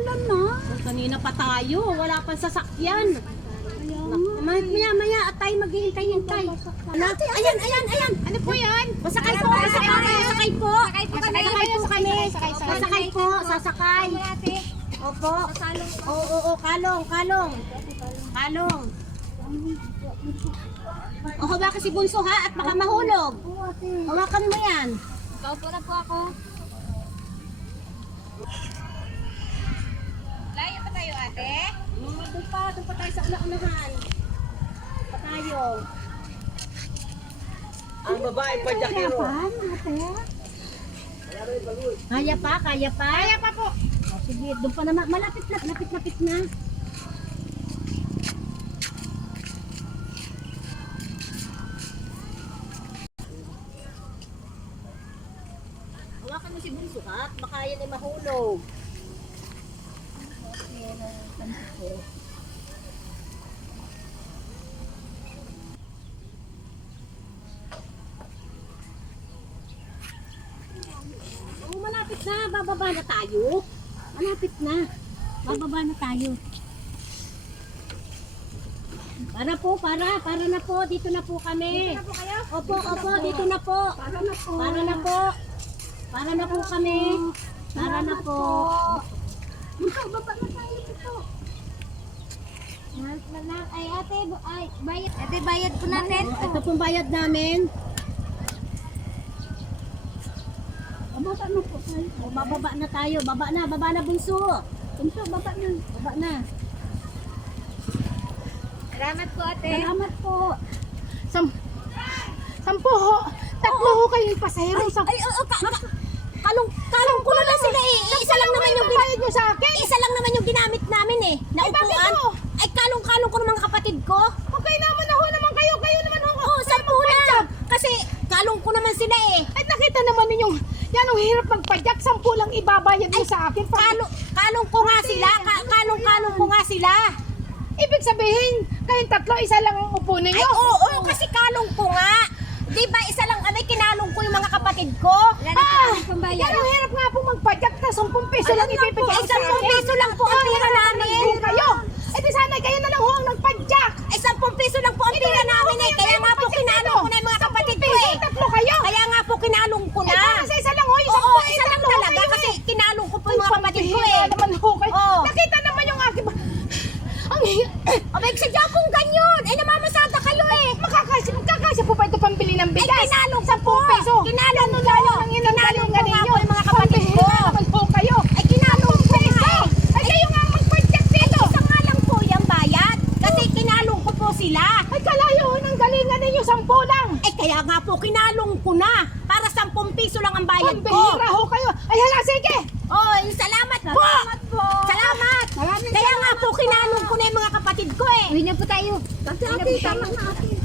Ulan na. Kanina pa tayo, wala pang sasakyan. Maya at tayo maghihintay-hintay. Ayan. Ano po yan? Masakay po. Masakay po kami. Sasakay. Opo. Oo, kalong. Ako ba kasi bunso ha at baka mahulog. Hawakan mo yan. Ikaw po na po ako. Layo pa tayo, ate? Doon pa tayo sa unahan. Pa tayo. Ang babae pa Jakiro. Kaya pa? Kaya pa po. Oh, sige, doon pa naman. Malapit na. Hawakan mo si Bunso ha, at baka yan ay mahulog. Oh, malapit na, bababa na tayo. Malapit na. Bababa na tayo. Para na po, dito na po kami. Dito na po kayo? Opo, dito na po. Para na po kami. Para na po. Baba na tayo dito. Ay, ate, bayad. Ate, bayad po natin. Ito pong bayad namin. Bababa na tayo. Baba na Bunso. Bunso, baba na. Salamat po, ate. Salamat po. Sampo ho. Tatlo ho kayong pasahero. Kalong ko na sila eh. Isa lang naman yung bayad nyo sa akin. Isa lang naman yung ginamit namin eh. Naupuan. Ay, kalong ko ng mga kapatid ko. Okay naman na ho naman kayo. Kayo naman ho. Oo, 10 na. Kasi kalong ko naman sila eh. Ay, nakita naman ninyong, yan ang hirap magpadyak. 10 lang ibabayad nyo sa akin. Kalong ko nga sila. Kalong ko nga sila. Ibig sabihin, kayong tatlo, isa lang ang upo ninyo. Ay, oo, kasi kalong ko nga. Di ba isa lang kami, kinalong ko yung mga kapatid ko? Yan ang hirap nga po magpadyak. Na 10 piso lang ibibigay Ay, sa akin. 10 piso lang po ang tira namin. Kayo. Eh di sana kayo na lang ho ang nagpadyak. Ay, 10 piso lang po ang tira namin eh. Kaya nga po kinalong ko na yung mga kapatid ko eh. Tatlo kayo. Kaya nga po kinalong ko na. Kasi isa lang ho. Oo, isa lang talaga kasi kinalong ko po yung mga kapatid ko eh. Naman ho kayo. Oo. Nakita naman yung aking... Ang Abay, sadya pong ganyan. Ay, namamasada kayo eh. magkakasya po ba ito pambili ng bigas? Ay, kinalong ko po. 10 piso. Kinalong ko. Kinalong ko nga po yung mga kapatid ko. Naman po kayo. Ay, kinalong ko nga. Ay, kayo nga magpadyak dito. Isa nga lang po yung bayad. Kasi kinalong ko po sila. Ay, kalayo ho ng galingan ninyo. 10 lang. Eh, kaya nga po, kinalong ko na. Para 10 piso lang ang bayad Ang ko. bihira ho kayo. Ay, hala, sige. Oh, salamat po. Salamat. Kaya nga po, kinalong ko na yung mga kapatid ko eh. Uwi na po tayo. Ate, tama na ate.